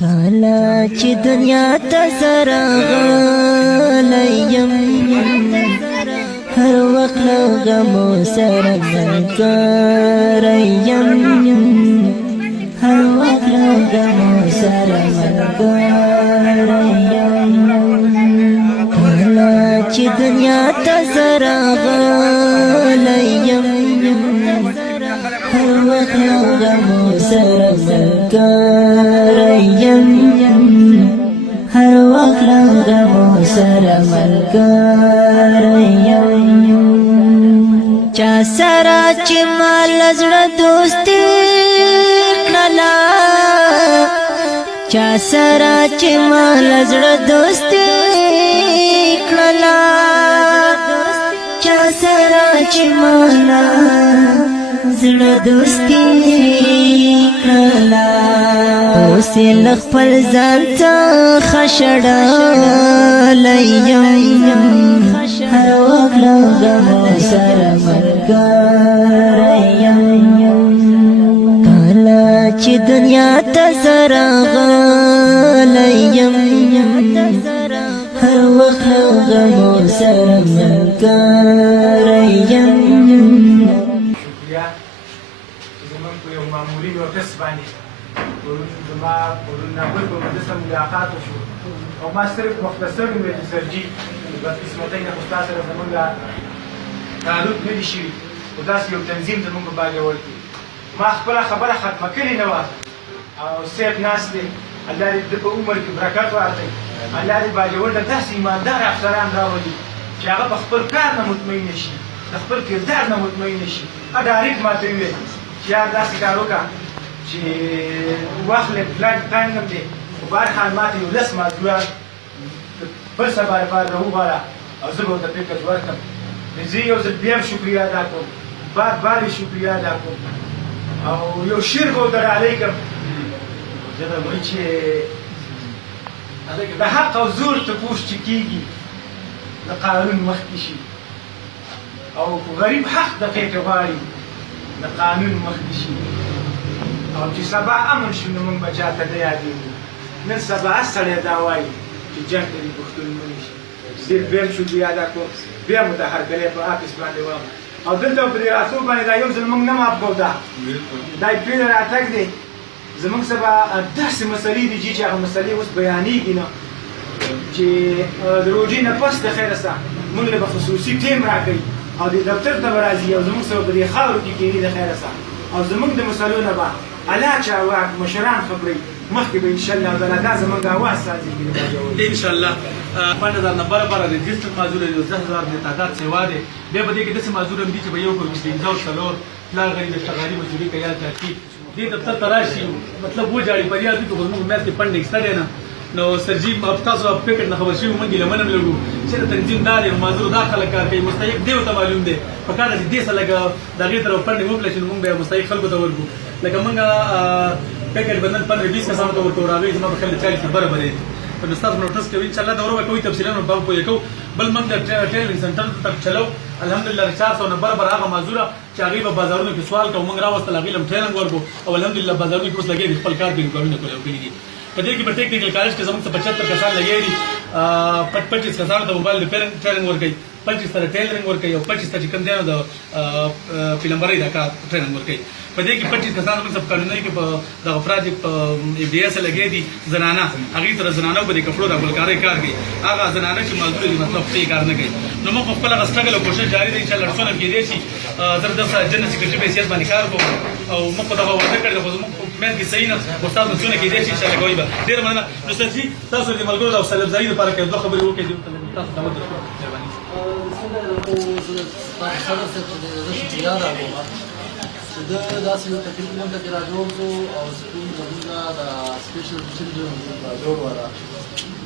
کالا چې دنیا ته زه راغلی یم هر وخت له غمو سره ملګری یم هر وخت له غمو سره ملګری یم کالا چې دنیا ته زه راغلی یم هر وخت له غمو سره ملګری یم هر وخت له غمو سره ملګری یم چا سره چې ما له زړه دوستي کړله چا سره چې ما له زړه دوستي کړله چا سره چې ما له زړه دوستي کړله اوس یې له خپل ځان څخه شړلی یم هر وخت له غمو سره ملګری یم کله چې دنیا ته زه راغلی یم هر وخت له غمو سره ملګری یم معمولی نوټس باندې زما پرون نابل په مجلس ملاقات وشو او ما صرف مختصر ویل چې سرجي بدقسمتۍ نه خو ستا سره زمونږ تعلق نه دي شوي خو داسې یو تنظیم زمونږ په باجوړ کې ما خپله خبره ختمه کړې نه وه او صیب ناست دی الله دې د په عمر کې برکت واچوي الله دې باجوړ ته داسې ایماندار افسران راولي چې هغه په خپل کار نه مطمئن شي د خپل کردار نه مطمئن شي ډایرکټ ماته وویل چې یار داسې کار وکړه چې وخت لږ تنګ دی خو بهرحال ماته یو لس مازدوران بل سبا لپاره راوغواړه او زه به ورته پیکج ورکړم زه یو ځل بیا هم شکریه ادا کوم بار یې شکریه ادا کوم او یو شعر به ورته ډالۍ کړم زه به وایي چې د حق او زور تپوس چې کېږي د قانون مخکې شي او غریب حق د غېږې غواړي د قانون مخکې شي او چې سبا امن شو نو موږ به چاته نه یادېږو نن سبا سړی دا وایي چې جنګ ته دې پښتون منې شي ډېر بیا هم شکریه ادا کوم بیا مو د هرکلی په آفس باندې وم او دلته په دې راتلو باندې دا یو ځل موږ نه ماف کوو دا پیل راتګ دی زموږ سبا داسې مسلې دي چې هغه مسلې اوس بیانېږي نه چې د روژې نه پس د خیره سه موږ له به خصوصي ټیم راکوي او د دفتر ته به راځي او زموږ سره په دې خاورو کې کښېني د خیره سه او زموږ د مسلو نه به الله چارواک مشران خبرې مخکې به انشاءالله تعالی دا زموږ اواز سازېږي انشاءالله پنځه هزار نه برابر رجسټر معذور دی 10000 د تعداد سیوا دی بیا به دې کې داسې معذور هم دي چې به یو کړو چې 15 پلار غریب اشتغالي مزدوري کوي یا ذاتي دې دفتر ته راشي مطلب وجاړي په یاد دي چې زموږ میاشت کې فنډ ایکسټا دی نه نو سرجي تاسو په فکر نه خبر شوي موږ لمنه لګو چې د تنظیم دار یو معذور دا خلک کار کوي مستحق دی ته معلوم دی په کار چې دې سره لګ دغه طرف فنډ موبایل شنو موږ به مستحق خلکو ته ورکو لکه موږ پیکټ بدن 15-20 کسانو ته ورکو راوي زما په خل 40 برابر دی په استاد نوټس کې ان شاء الله دا ورو کوي تفصیلونه په پوهه کو بل موږ د ټریلینګ سنټر ته چلو الحمدلله 400 نه برابر هغه معذوره چې هغه په بازارونو کې سوال کوم موږ راوستل هغه لم ټریلینګ ورکو او الحمدلله بازارونو کې اوس لګي خپل کار کوي کارونه کوي په دې کې په ټیکنیکل کالج کې زموږ 75 کسان لګي دي 25 کسان د موبایل ریپیرینګ ټریلینګ ورکوي 25 سره ټیلرینګ ورکوي او 25 سره کوم دی د پلمبري د کار ټریلینګ ورکوي په دې کې 25 کسان موږ سب قانوني کې په د افراج په اف ډي اس لګي دي زنانه هغه تر زنانه په دې کپړو د بلکاري کار کوي هغه زنانه چې معذور دي مطلب څه کار نه کوي نو موږ خپل غسټګل او کوشش جاری دي ان شاء الله رسول کې دي چې زردسته جنت سکرټري په سیاست باندې کار کوو او موږ په دغه وعده کړی خو موږ مې کې صحیح نه استاد مسونه کې دي چې ان شاء الله کوي به ډیر مننه نو سرجي تاسو دې ملګرو او سلام زاید لپاره کې دوه خبرې وکړي تاسو ته مهرباني د داسې یو تکلیف مونږ ته راجوړ کړو او سکول زموږ د سپیشل چلډرن راجوړ واره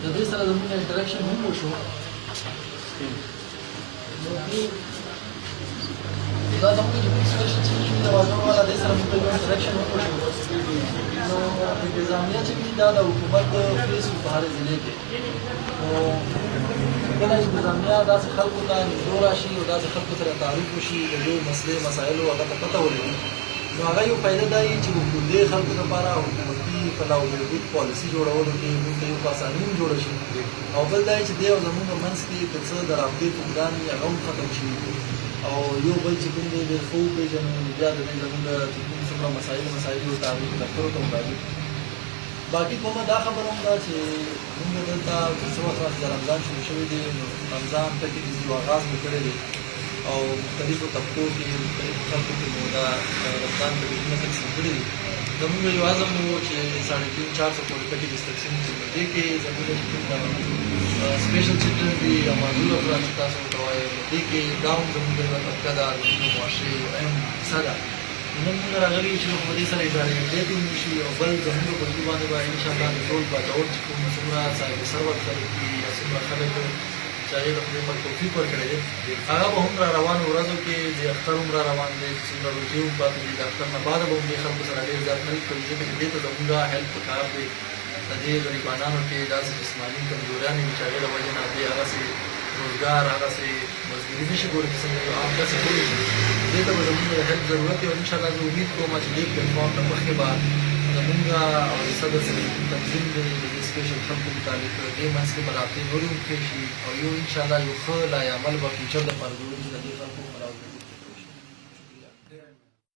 د دې سره زموږ انټریکشن هم وشو دا زموږ د سپیشل چلډرن راجوړ واره د سره موږ انټریکشن هم وشو نو انتظامیه چې دا د حکومت فیس په هر ضلع کې نو کله انتظامیه داسې خلکو ته نږدې راشي او داسې خلکو سره تعریف وشي د یو مسلې مسایلو هغه ته پته ولري نو هغه یو فایده دا وي چې د خلکو لپاره حکومتي فلاح البهبود پالیسي جوړولو کې موږ ته یو په اساني هم جوړه شي او بل دا چې دی او زموږ په منځ کې که څه د رابطې فقدان وي هغه هم ختم شي او یو بل چې کوم دی ډېر ښه وپېژنو بیا د دې زموږ چې کوم څومره مسایل او تعریف دفترو ته مراجعه باقي کومه دا خبره هم ده چې موږ دلته څه وخت د رمضان شروع شوی دی نو رمضان پکیج یو آغاز مو کړی دی او مختلفو طبقو کې مختلفو خلکو کې مو دا رمضان پکیجونه تقسیم کړي دي زموږ یو عزم و چې 350-400 پورې پکیجز تقسیم کړي نو دې کې زموږ کوم سپیشل چلډرن دي یا معذور افراد چې تاسو ورته وایي نو دې کې دا هم زموږ یوه طبقه ده زموږ معاشرې یو اهم حصه ده نن موږ راغلي چې په دې سره ادارې ډېر هم وشي او بل زموږ په دې باندې به انشاءالله د ټول باجوړ چې کوم څومره صاحب ثروت خلک دي یا څومره خلک چې هغې د خدای پاک توفیق ورکړی دی هغه به هم را روانو ورځو کې د اختر هم را روان دی چې څومره روژې هم پاتې دي د اختر نه بعده به هم دې خلکو سره ډېر زیات ملک کوي ځکه چې دې ته زموږ هیلپ پکار دی د دې غریبانانو کې داسې جسماني کمزوریانې وي چې هغې د وجې نه دې هغسې روزګار هغسې مزدوري نشي کولی چې څنګه یو عام کس یې کولی شي دې ته به زموږ د هیلپ ضرورت وي او انشاءالله زه امید کوم چې دې پلیټفارم نه مخکې به زموږ او د صدر سره تنظیم دی د دې سپیشل خلکو متعلق دې منځ کې به رابطې نورې هم ښې شي او یو انشاءالله یو ښه لایعمل به فیوچر دپاره جوړ کړي د دې خلکو فلاح الدین